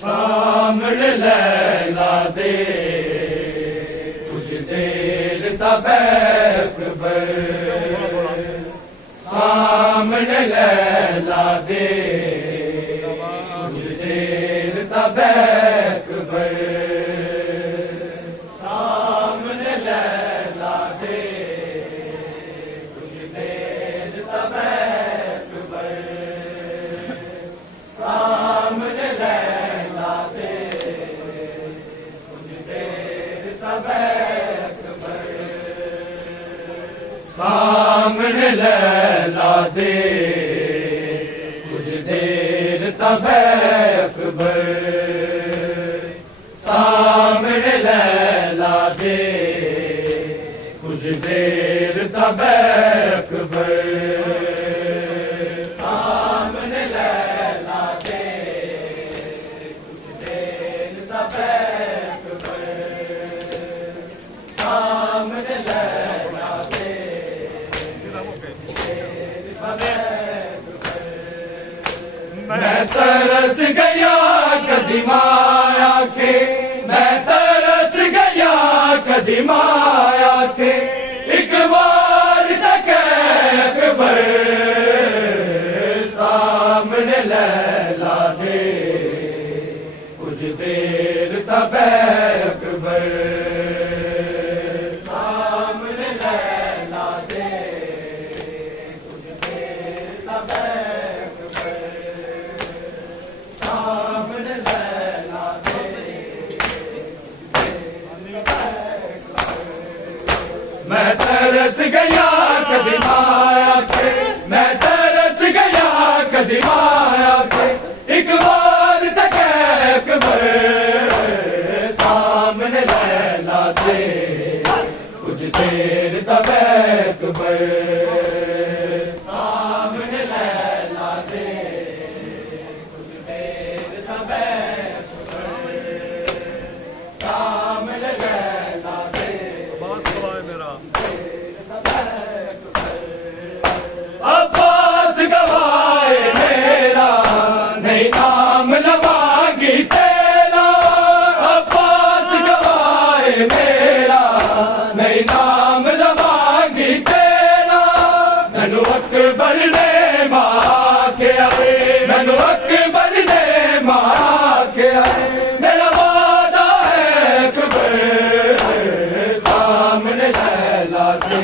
सामने लैला दे कुछ देर तब अकबर, सामने लैला दे कुछ देर तब अकबर, सामने लैला दे कुछ देर तब अकबर, सामने लैला दे कुछ देर तब अकबर, सामने लैला दे कुछ देर तब अकबर, सामने लैला दे कुछ देर तब अकबर, सामने लैला दे कुछ देर तब अकबर, सामने लैला दे मैं तरस गया कदीमाया के, मैं तरस गया कदीमाया के, एक बार तक अकबर, सामने लैला दे कुछ देर तब अकबर, सामने लैला दे कुछ देर तब अकबर, सामने लैला दे मैं तरस गया कदीमाया के, मैं तरस गया कदीमाया के, एक बार तक अकबर, सामने लैला दे कुछ देर तब अकबर, सामने लैला दे कुछ देर तब अकबर, सामने लैला दे अब्बास गवाए मेरा नहीं नाम लवांगी तेरा, अब्बास गवाए मेरा नहीं नाम लवांगी तेरा, मैनू अकबर ने मां के आए, मैनू अकबर ने मां के आए, मेरा वादा है अकबर, सामने लैला दे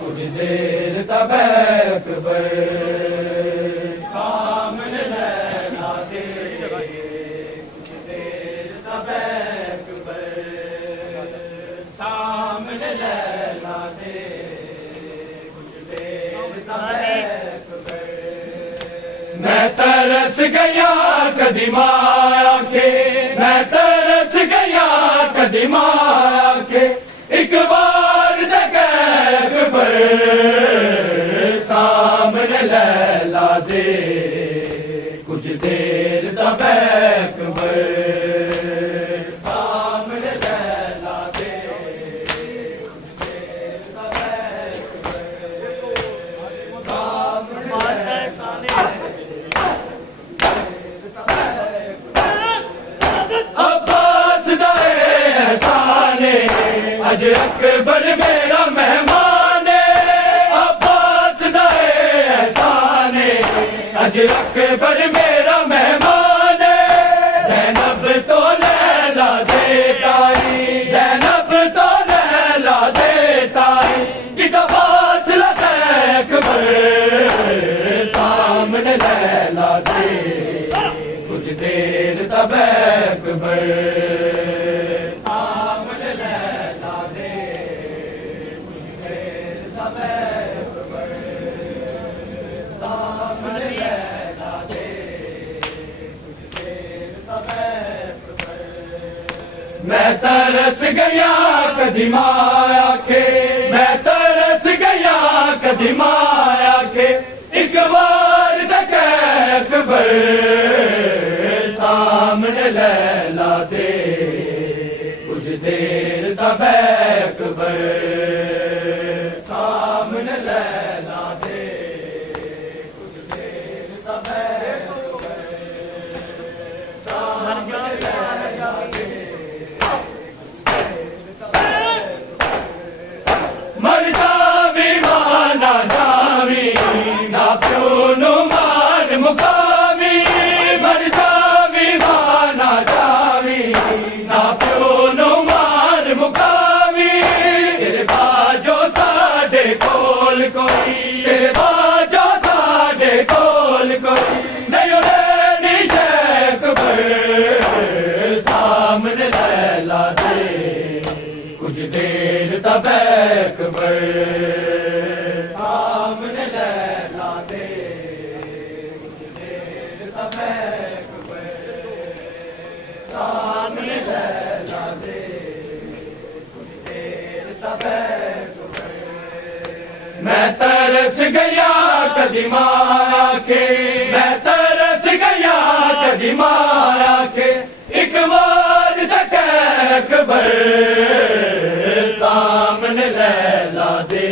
कुछ देर तब अकबर, सामने लैला दे कुछ देर तब अकबर, सामने लैला दे कुछ देर तब अकबर, मैं तरस गया कदीमाया के, मैं तरस गया कदीमाया के, एक बार तक अकबर, सामने लैला दे कुछ देर तब अकबर, सामने लैला दे कुछ देर तब अकबर, अब्बास दाए एहसाने अज अकबर मेरा मेहमान, अब्बास दाए एहसाने अज अकबर मेरा मेहमान, ज़ैनब तो लैला देताई, ज़ैनब तो लैला देताई, किता फासला अकबर, सामने लैला दे कुछ देर तब अकबर, सामने लैला दे कुछ देर तब अकबर, सामने लैला दे कुछ देर तब अकबर, मैं तरस गया कदीमाया के, मैं तरस गया कदीमाया के, एक बार तक अकबर, सामने लैला दे कुछ देर तब देर तब अकबर सामने लैला दे कुछ देर तब अकबर सामने लैला दे कुछ देर तब अकबर मैं तरस गया कदीमा के मैं तरस गया कदीमा के एक बार तक अकबर सामने लैला दे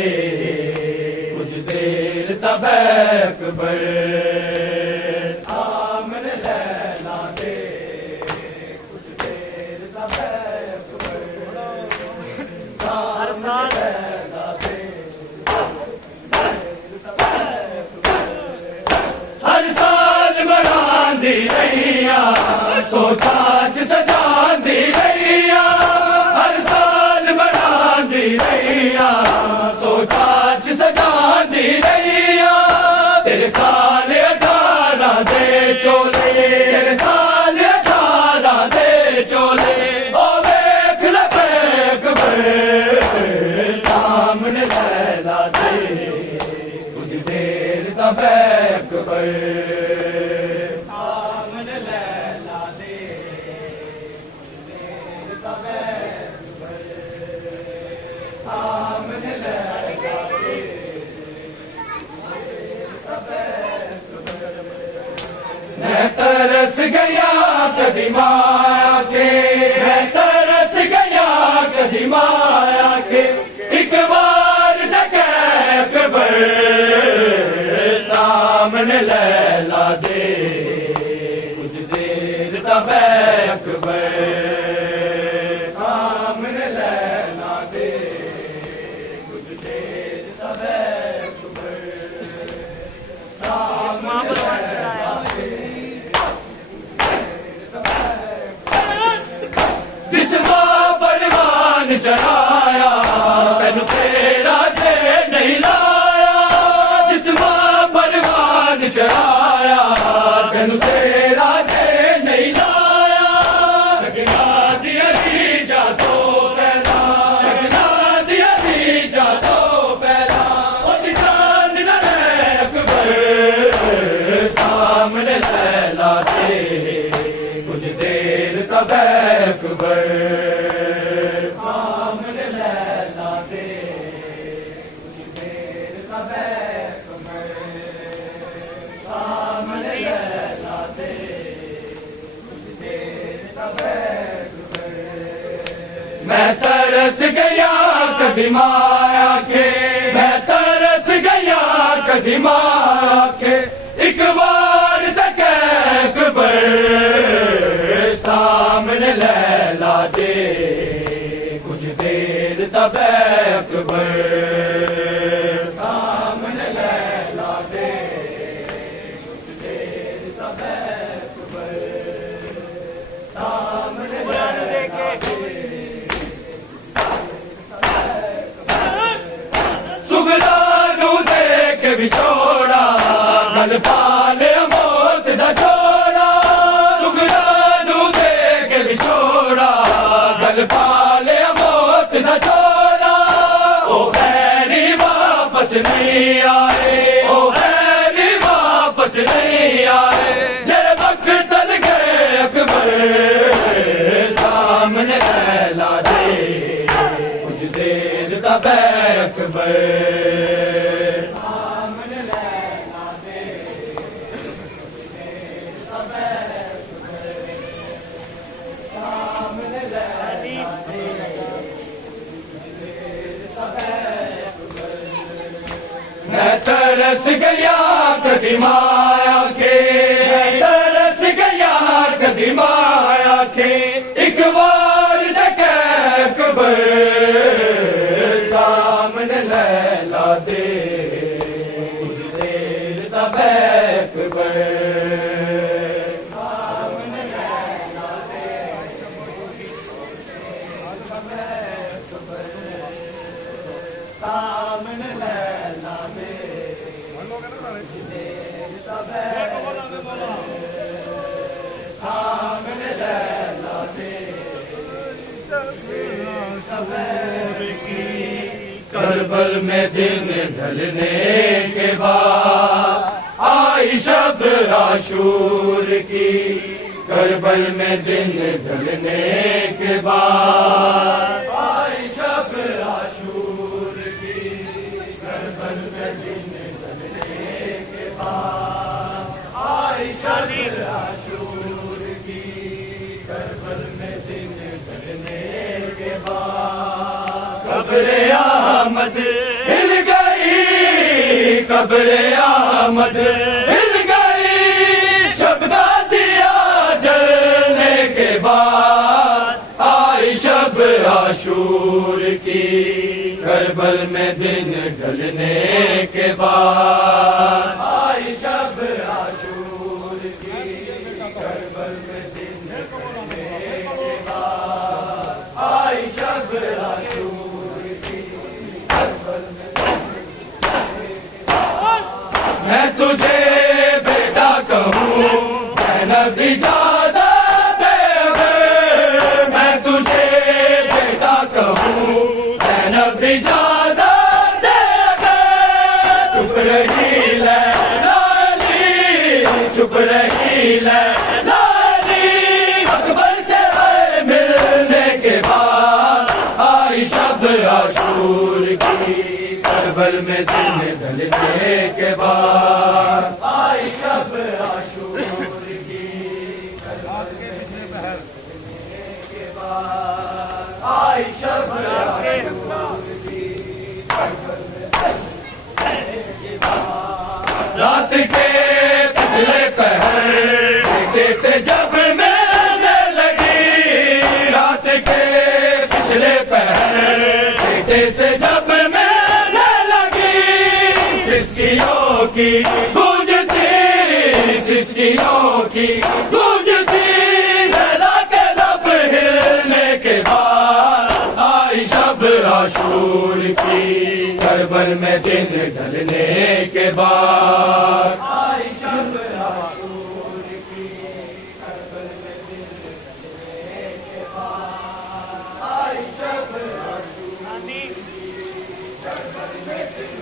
कुछ देर तब अकबर सामने लैला दे कुछ देर तब अकबर सामने लैला दे हर साल मनांदी रहिया सोचा च सजांदी रहिया हर साल मनांदी रहिया सोचा च सजांदी रहिया तेरे साल 18 दे चोले तेरे साल 18 दे चोले ओ देख ले अकबर सामने लैला दे कुछ देर तब अकबर सामने लैला दे कुछ देर तब अकबर सामने लैला दे तब अकबर मैं तरस गया कदीमा के मैं तरस गया कदीमा के एक बार तक अकबर सामने लैला दे कुछ देर तब अकबर सामने लैला दे कुछ देर तब अकबर सामने लैला दे जिस मां परवान चढ़ाया तैनू फेरा दे नहीं लाया जिस मां परवान चढ़ाया तैनू फेरा दे नहीं लाया शगना दिया दी जा तो पहला शगना दिया दी जा तो पहला ओ जान न ले अकबर सामने लैला दे कुछ देर तब अकबर सामने लैला दे कुछ देर तब अकबर सामने लैला दे कुछ देर तब अकबर मैं तरस गया कदीमा के मैं तरस गया कदीमा के एक बार तक अकबर सामने लैला दे कुछ देर तब अकबर सामने लैला दे कुछ देर तब अकबर सामने लैला दे सुगला नू देख विछोड़ा गल पाले मौत दा छोड़ा सुगला नू देख विछोड़ा गल पाले मौत दा छोड़ा ओ खैरी वापस नहीं आए ओ खैरी वापस नहीं आए जरा वक्त लगे अकबर सामने लैला दे कुछ देर तब अकबर सामने लैला दे कुछ देर तब अकबर सामने लैला दे कुछ देर तब अकबर मैं तरस गया कदीमा के मैं तरस गया कदीमा के एक बार तक अकबर सामने लैला दे कुछ देर तब अकबर सामने लैला दे सामने लैला दे कुछ देर तब सामने लैला दे सब करबल में दिन ढलने के बाद आई शब आशूर की। करबल में दिन ढलने के बाद आई शब आशूर की। करबल में दिन ढलने के बाद आई शब आशूर की। करबल में दिन ढलने के बाद कब्रे अहमद हिल गई। कब्रे अहमद हिल गई। शब्दा दिया जलने के बाद आई शब आशूर की। करबल में दिन ढलने के बाद आई शब आशूर की। करबल में दिन ढलने के बाद आई शब आशूर की। करबल में मैं तुझे बेटा कहूँ ज़ैनब इजाज़त दे दे। मैं तुझे बेटा कहूँ ज़ैनब इजाज़त दे दे। चुप रही लैली, चुप रही लैली। अकबर से मिलने के बाद आई शब आशूर की। करबल में दिन ढलने के बाद आई शब आशूर की। करबल में दिन ढलने के बाद आई शब आशूर की। करबल में ढलने के बाद रात के पिछले पहर बेटे से जब मिलने लगी। रात के पिछले पहर बेटे से जब सिस्कियों की गूंजती, सिस्कियों की गूंजती। लैला के लब हिलने के बाद आई शब आशूर की। करबल में दिन ढलने के बाद आई शब आशूर की। करबल में दिन ढलने के बाद आई शब आशूर की। करबल में दिन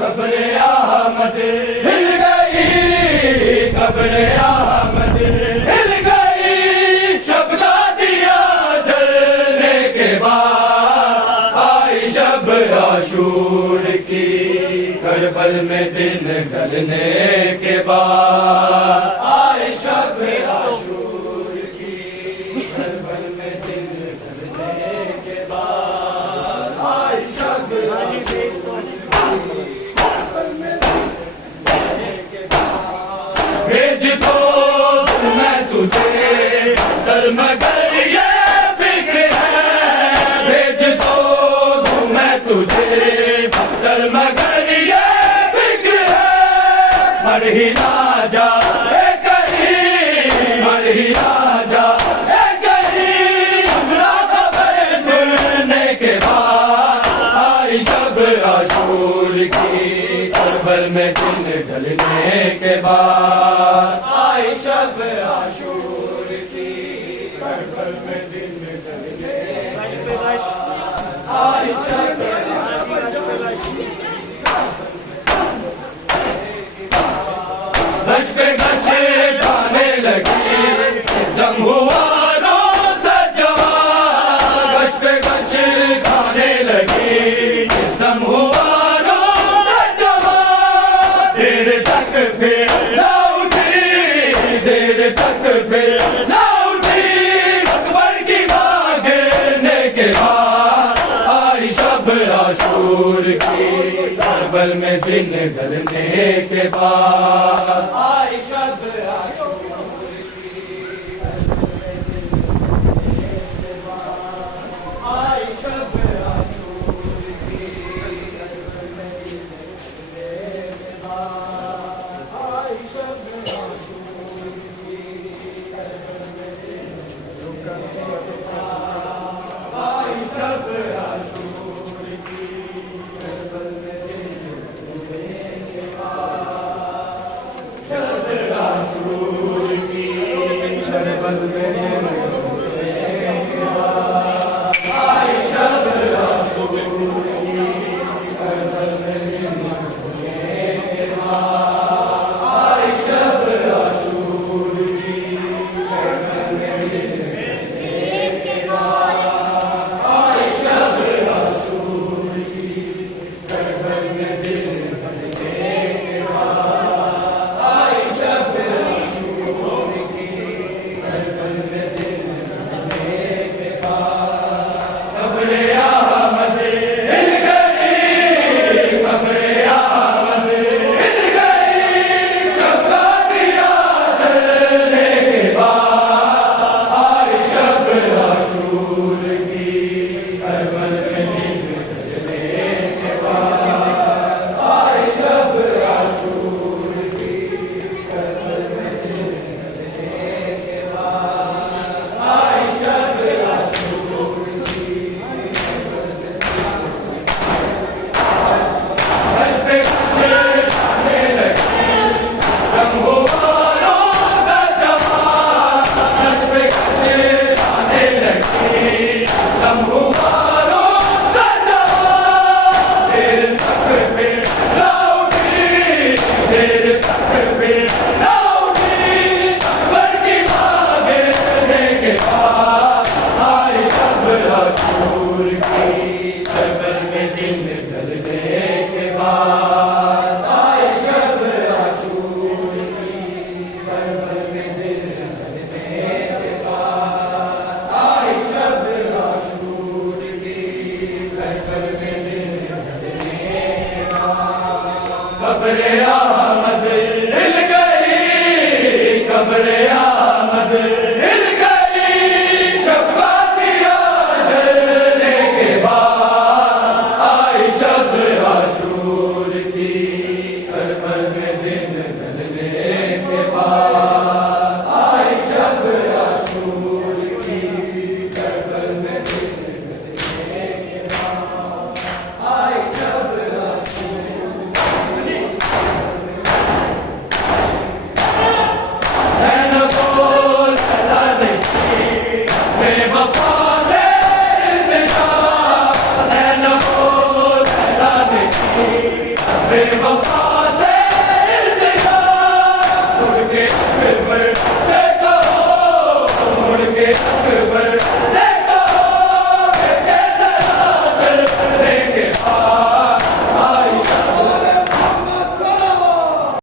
कब्रे अहमद हिल गई। कब्रे अहमद हिल गई। शब्दा दिया जलने के बाद आई शब आशूर की। करबल में दिन ढलने के बाद आई शब आशूर की। करबल में दिन ढलने के बाद आई शब आशूर की। भेज दो मैं तुझे दर मगर ये फिक्र है। भेज दो मैं तुझे दर मगर ये फिक्र है। मर ही ना जा कहीं, मर ही ना जा कहीं। खबर सुनने के बाद आई शब आशूर की। करबल में दिन ढलने के बाद आई शब आशूर की। करबल में दिन ढलने के बाद आई शब गश पे गश गाने लगी। दम हुआ रोज़ जवान। गश पे गश गाने लगी। दम हुआ तक फिर ना उठी। अकबर की भागने के बाद आई शब आशूर की। करबल में दिन ढलने के बाद आई शब आशूर की। आई शब आशूर की। आई शब आशूर की करबल में दिन ढलने के बाद आए शब आशूर की करबल में दिन ढलने के बाद आए शब आशूर की करबल में दिन ढलने के बाद कब्र आमद हिल गई कब्र आमद हिल गई शब्बा दिया जलने के बाद आई शब आशूर की करबल में दिन ढलने के बाद आई शब आशूर की करबल में दिन ढलने के बाद आई शब ज़ैनबो सलाने की बेवफा से इल्तिजा ज़ैनबो सलाने की बेवफा